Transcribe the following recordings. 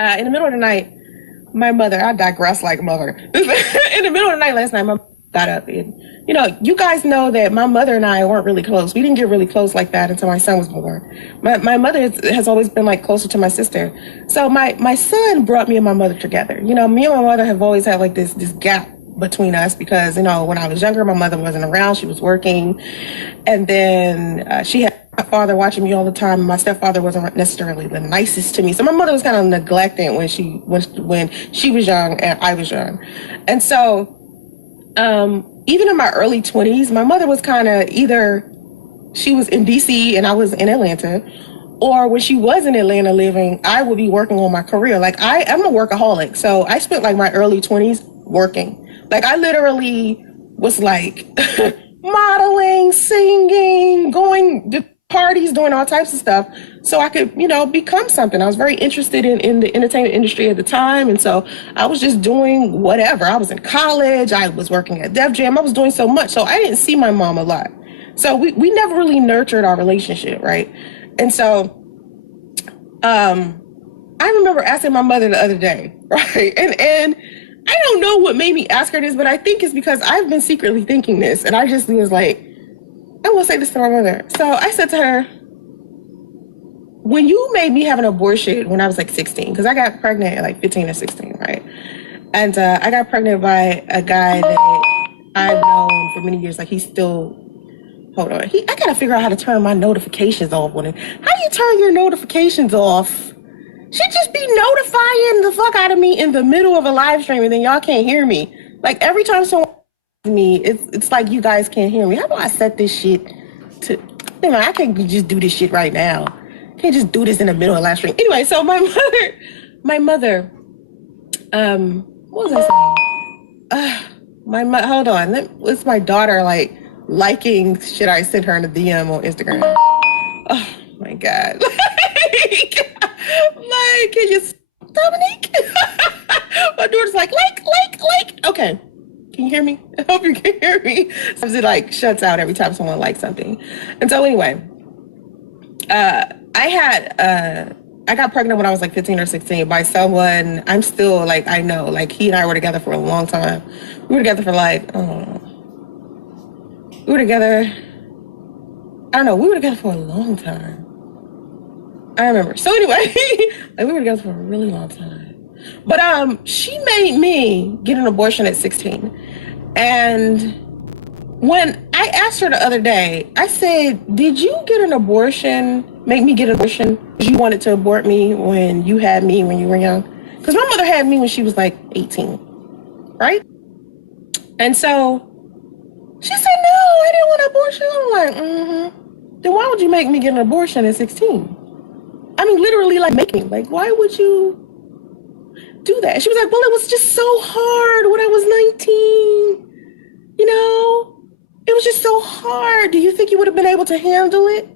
In the middle of the night, my mother, I digress like mother. In the middle of the night last night, my mom got up and, you guys know that my mother and I weren't really close. We didn't get really close like that until my son was born. My mother has always been like closer to my sister. So my son brought me and my mother together. Me and my mother have always had like this gap between us because, when I was younger, my mother wasn't around. She was working. And then she had my father watching me all the time. My stepfather wasn't necessarily the nicest to me. So my mother was kind of neglected when she was young and I was young. And so even in my early 20s, my mother was kind of either she was in DC and I was in Atlanta, or when she was in Atlanta living, I would be working on my career. Like I'm a workaholic. So I spent like my early 20s working. Like I literally was like modeling, singing, going to parties, doing all types of stuff so I could, become something. I was very interested in the entertainment industry at the time. And so I was just doing whatever. I was in college. I was working at Def Jam. I was doing so much. So I didn't see my mom a lot. So we never really nurtured our relationship, right? And so I remember asking my mother the other day, right? And I don't know what made me ask her this, but I think it's because I've been secretly thinking this. And I just was like, I will say this to my mother. So I said to her, when you made me have an abortion when I was like 16, because I got pregnant at like 15 or 16, right? And I got pregnant by a guy that I've known for many years. Like he's still, hold on. I gotta figure out how to turn my notifications off on him. How do you turn your notifications off? Should just be notifying the fuck out of me in the middle of a live stream and then y'all can't hear me. Like every time someone me, it's like you guys can't hear me. How do I set this shit to, I can't just do this shit right now. Can't just do this in the middle of live stream. Anyway, so my mother, what was I saying? Hold on. It's my daughter like liking shit I sent her in a DM on Instagram. Oh my God. Like, can you, Dominique? My daughter's like. Okay. Can you hear me? I hope you can hear me. So it like shuts out every time someone likes something. And so anyway, I got pregnant when I was like 15 or 16 by someone I'm still like, I know, like he and I were together for a long time. We were together for like, we were together for a long time. I remember. So anyway, like we were together for a really long time. But she made me get an abortion at 16. And when I asked her the other day, I said, did you get an abortion, make me get an abortion because you wanted to abort me when you had me when you were young? Because my mother had me when she was like 18, right? And so she said, no, I didn't want an abortion. I'm like, Then why would you make me get an abortion at 16? I mean, literally like make me. Like, why would you do that? She was like, well, it was just so hard when I was 19. It was just so hard. Do you think you would have been able to handle it?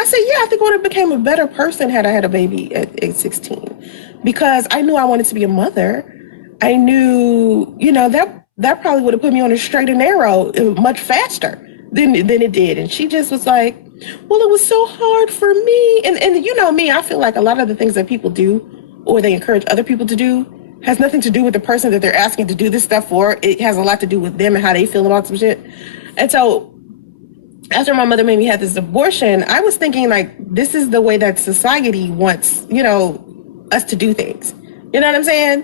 I said, yeah, I think I would have became a better person had I had a baby at 16 because I knew I wanted to be a mother. I knew, that probably would have put me on a straight and narrow much faster than it did. And she just was like, well, it was so hard for me. And you know me, I feel like a lot of the things that people do or they encourage other people to do has nothing to do with the person that they're asking to do this stuff for. It has a lot to do with them and how they feel about some shit. And so after my mother made me have this abortion, I was thinking like, this is the way that society wants, us to do things. You know what I'm saying?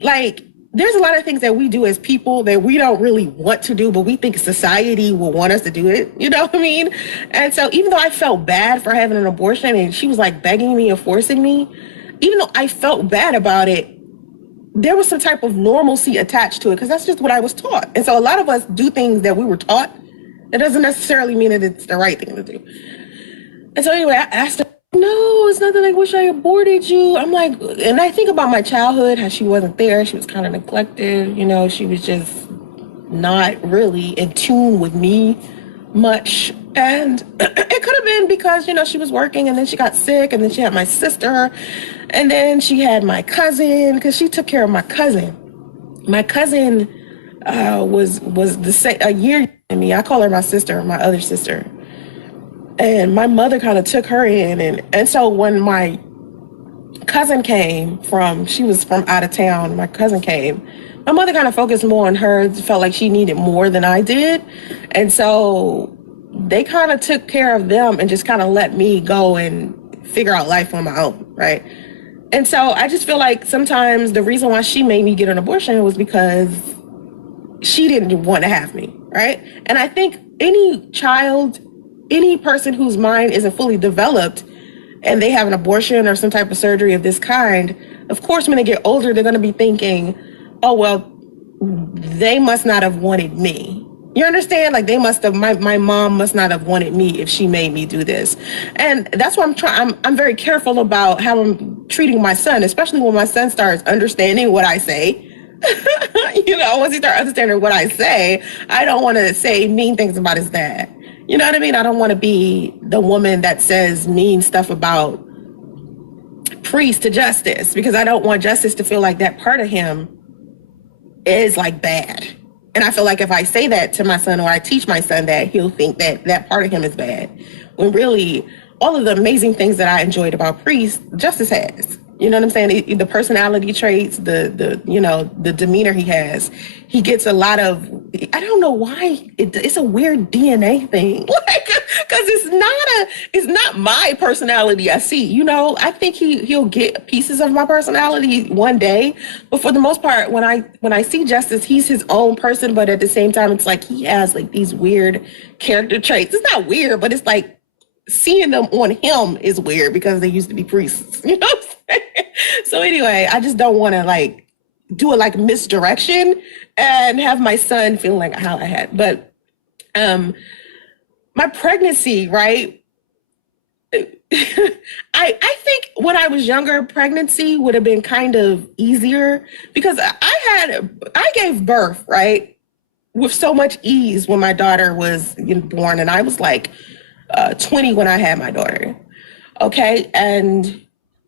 Like, there's a lot of things that we do as people that we don't really want to do, but we think society will want us to do it. You know what I mean? And so even though I felt bad for having an abortion and she was like begging me and forcing me, even though I felt bad about it, there was some type of normalcy attached to it because that's just what I was taught. And so a lot of us do things that we were taught. It doesn't necessarily mean that it's the right thing to do. And so anyway, I asked her, no, it's nothing like, wish I aborted you. I'm like, and I think about my childhood, how she wasn't there. She was kind of neglected. She was just not really in tune with me much. And it could have been because, she was working and then she got sick and then she had my sister and then she had my cousin because she took care of my cousin. My cousin was a year than me. I call her my sister, my other sister. And my mother kind of took her in. And so when my cousin came from, she was from out of town. My cousin came. My mother kind of focused more on her, felt like she needed more than I did. And so they kind of took care of them and just kind of let me go and figure out life on my own, right? And so I just feel like sometimes the reason why she made me get an abortion was because she didn't want to have me, right? And I think any child, any person whose mind isn't fully developed and they have an abortion or some type of surgery of this kind, of course, when they get older, they're going to be thinking, oh, well, they must not have wanted me. You understand? Like they must have, my mom must not have wanted me if she made me do this. And that's why I'm very careful about how I'm treating my son, especially when my son starts understanding what I say. You know, once he starts understanding what I say, I don't want to say mean things about his dad. You know what I mean? I don't want to be the woman that says mean stuff about priest to Justice, because I don't want Justice to feel like that part of him is like bad. And I feel like if I say that to my son, or I teach my son that, he'll think that that part of him is bad. When really, all of the amazing things that I enjoyed about priest, Justice has. You know what I'm saying? The personality traits, the you know, the demeanor he has. He gets a lot of, I don't know why, it's a weird DNA thing. Like, because it's not my personality I see. You know, I think he'll get pieces of my personality one day. But for the most part, when I see Justice, he's his own person. But at the same time, it's like he has like these weird character traits. It's not weird, but it's like, seeing them on him is weird because they used to be priests, you know what I'm saying? So anyway, I just don't want to like do it like misdirection and have my son feeling like how I had. But my pregnancy, right? I think when I was younger, pregnancy would have been kind of easier because I gave birth, right, with so much ease when my daughter was born, and I was like 20 when I had my daughter. Okay. And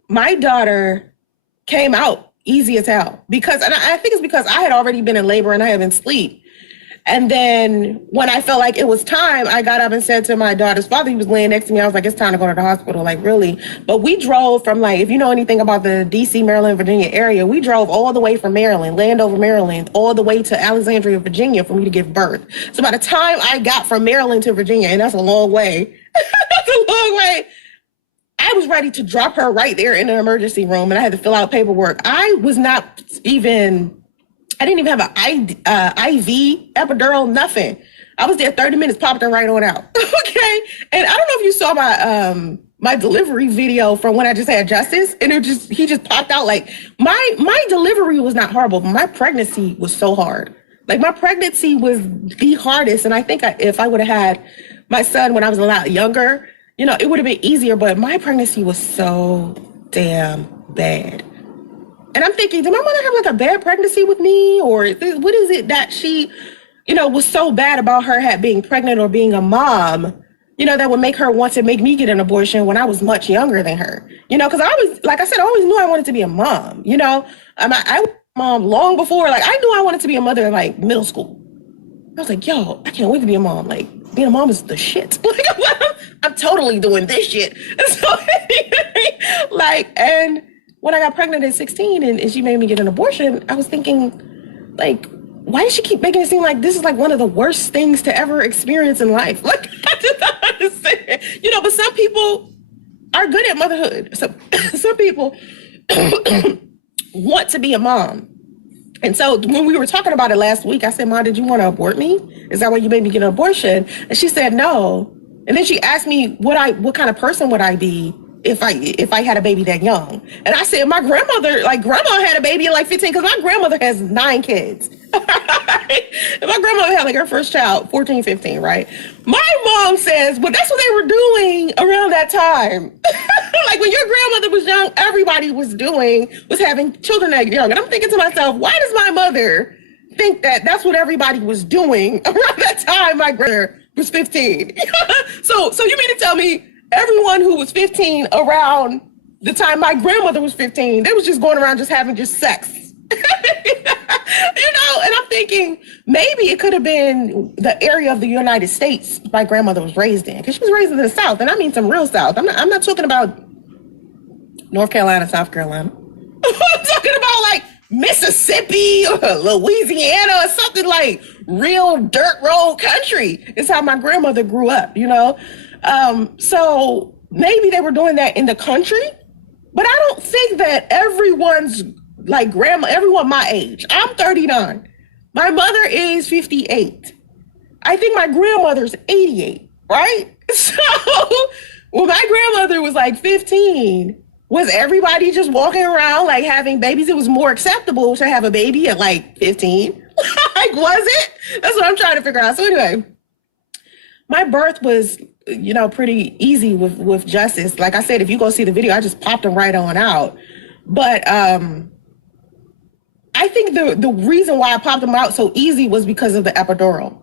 my daughter came out easy as hell because, and I think it's because I had already been in labor and I had been asleep. And then when I felt like it was time, I got up and said to my daughter's father, he was laying next to me, I was like, it's time to go to the hospital, like really. But we drove from like, if you know anything about the DC, Maryland, Virginia area, we drove all the way from Maryland, Landover, Maryland, all the way to Alexandria, Virginia for me to give birth. So by the time I got from Maryland to Virginia, and that's a long way, that's a long way, I was ready to drop her right there in the emergency room and I had to fill out paperwork. I didn't even have an IV, epidural, nothing. I was there 30 minutes, popped her right on out. Okay. And I don't know if you saw my delivery video from when I just had Justice, and he just popped out. Like my delivery was not horrible, but my pregnancy was so hard. Like my pregnancy was the hardest. And I think if I would have had my son when I was a lot younger, you know, it would have been easier, but my pregnancy was so damn bad. And I'm thinking, did my mother have like a bad pregnancy with me? Or what is it that she, you know, was so bad about her being pregnant or being a mom, you know, that would make her want to make me get an abortion when I was much younger than her? You know, because I was, like I said, I always knew I wanted to be a mom, you know. I was a mom long before, like I knew I wanted to be a mother in like middle school. I was like, yo, I can't wait to be a mom. Like being a mom is the shit. Like I'm totally doing this shit. So like, and when I got pregnant at 16 and she made me get an abortion, I was thinking, like, why does she keep making it seem like this is like one of the worst things to ever experience in life? Like, I just don't understand. You know, but some people are good at motherhood. Some people want to be a mom. And so when we were talking about it last week, I said, Mom, did you want to abort me? Is that why you made me get an abortion? And she said, no. And then she asked me what kind of person would I be if I had a baby that young. And I said, my grandmother, like grandma had a baby at like 15, because my grandmother has 9 kids. And my grandmother had like her first child, 14, 15, right? My mom says, well, that's what they were doing around that time. Like when your grandmother was young, everybody was having children that young. And I'm thinking to myself, why does my mother think that that's what everybody was doing around that time my grandmother was 15? So you mean to tell me everyone who was 15 around the time my grandmother was 15, they was just going around just having sex? You know, and I'm thinking maybe it could have been the area of the United States my grandmother was raised in, because she was raised in the South, and I mean some real South. I'm not talking about North Carolina, South Carolina. I'm talking about like Mississippi or Louisiana or something like real dirt road country. It's how my grandmother grew up, you know? So maybe they were doing that in the country, but I don't think that everyone's like everyone my age. I'm 39. My mother is 58. I think my grandmother's 88, right? So when my grandmother was like 15, was everybody just walking around like having babies? It was more acceptable to have a baby at like 15. Like, was it? That's what I'm trying to figure out. So anyway, my birth was, you know, pretty easy with Justice. Like I said, if you go see the video, I just popped him right on out. But I think the reason why I popped him out so easy was because of the epidural.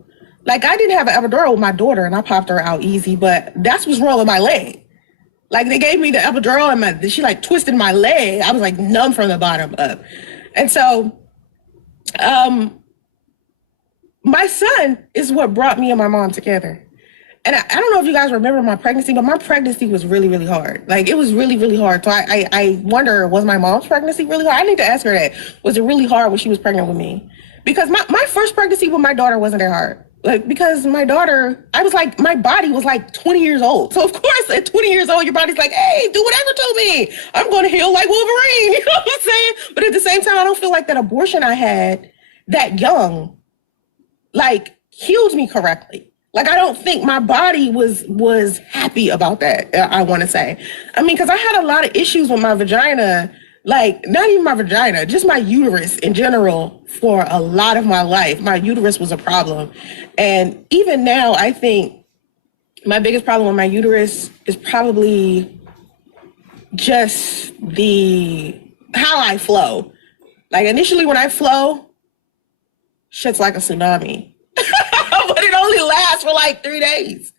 Like, I didn't have an epidural with my daughter and I popped her out easy, but that's what's wrong with my leg. Like, they gave me the epidural and she like twisted my leg. I was like numb from the bottom up. And so my son is what brought me and my mom together. And I don't know if you guys remember my pregnancy, but my pregnancy was really, really hard. Like, it was really, really hard. So I wonder, was my mom's pregnancy really hard? I need to ask her that. Was it really hard when she was pregnant with me? Because my first pregnancy with my daughter wasn't that hard. Like, because my daughter, I was like, my body was like 20 years old. So of course at 20 years old, your body's like, hey, do whatever to me. I'm going to heal like Wolverine. You know what I'm saying? But at the same time, I don't feel like that abortion I had that young, like, healed me correctly. Like, I don't think my body was happy about that, I want to say. I mean, because I had a lot of issues with my vagina, like, not even my vagina, just my uterus in general for a lot of my life. My uterus was a problem. And even now, I think my biggest problem with my uterus is probably just how I flow. Like, initially when I flow, shit's like a tsunami. But it only lasts for like 3 days.